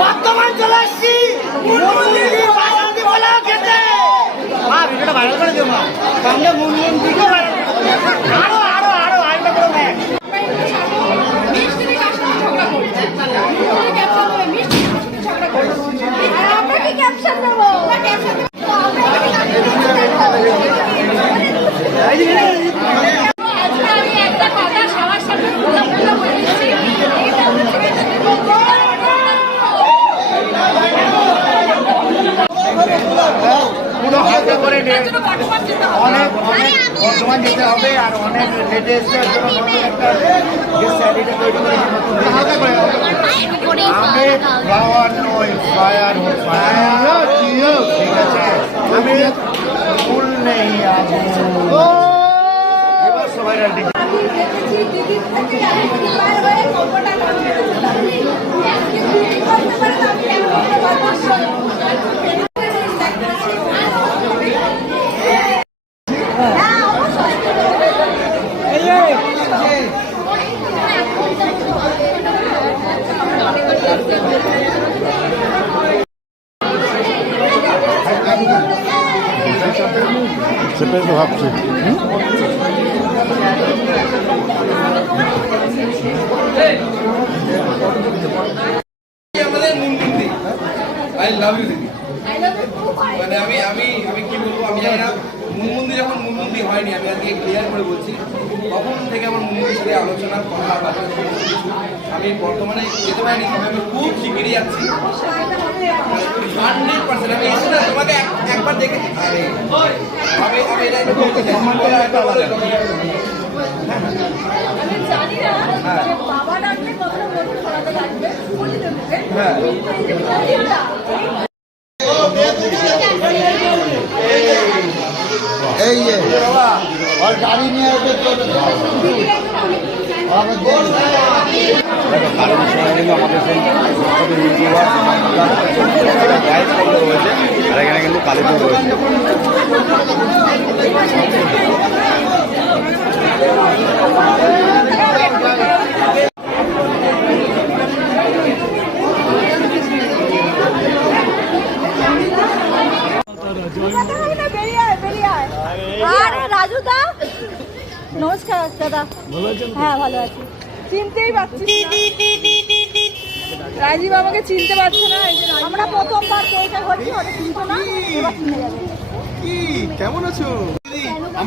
বর্তমান চলে আসছি ভিডিওটা ভাইরাল করে দেবো সামনে মুনমুন দিকে আরো আরো আরো আরেকটা করে দেখ অনেক অনেক বর্তমান যেতে হবে আর অনেক লেটেস্ট আমি ফ্লাওয়ার নই ফায়ার ঠিক আছে আমি ফুল নেই এবার সবাই রেডি সেটাই তো ভাবছি। আমাদের মুনমুন্দি আই লাভ ইউ দিদি মানে আমি আমি আমি কি বলবো আমি জানি না মুনমুন্দি যখন মুনমুন্দি হয়নি আমি আজকে ক্লিয়ার করে বলছি তখন থেকে আমার মুনমুন্দির সাথে আলোচনা কথা আমি বর্তমানে যেতে পারিনি আমি খুব শিগগিরই যাচ্ছি 100% আমি এসে না তোমাকে একবার দেখে আরে আমি আমি এটা একটু বলতে চাই এই যে আর গাড়ি নিয়ে আসবে কারণ সময় কিন্তু আমাদের সেই রয়েছে আর এখানে কিন্তু কালীপুর রয়েছে। রাজু দা নমস্কার দাদা, হ্যাঁ ভালো আছি। চিনতেই পারছি রাজীব আমাকে চিনতে পারছে না। আমরা প্রথমবার কেউটা করছি, ওটা চিনতো না, এবার চিনে যাবে। কেমন আছো?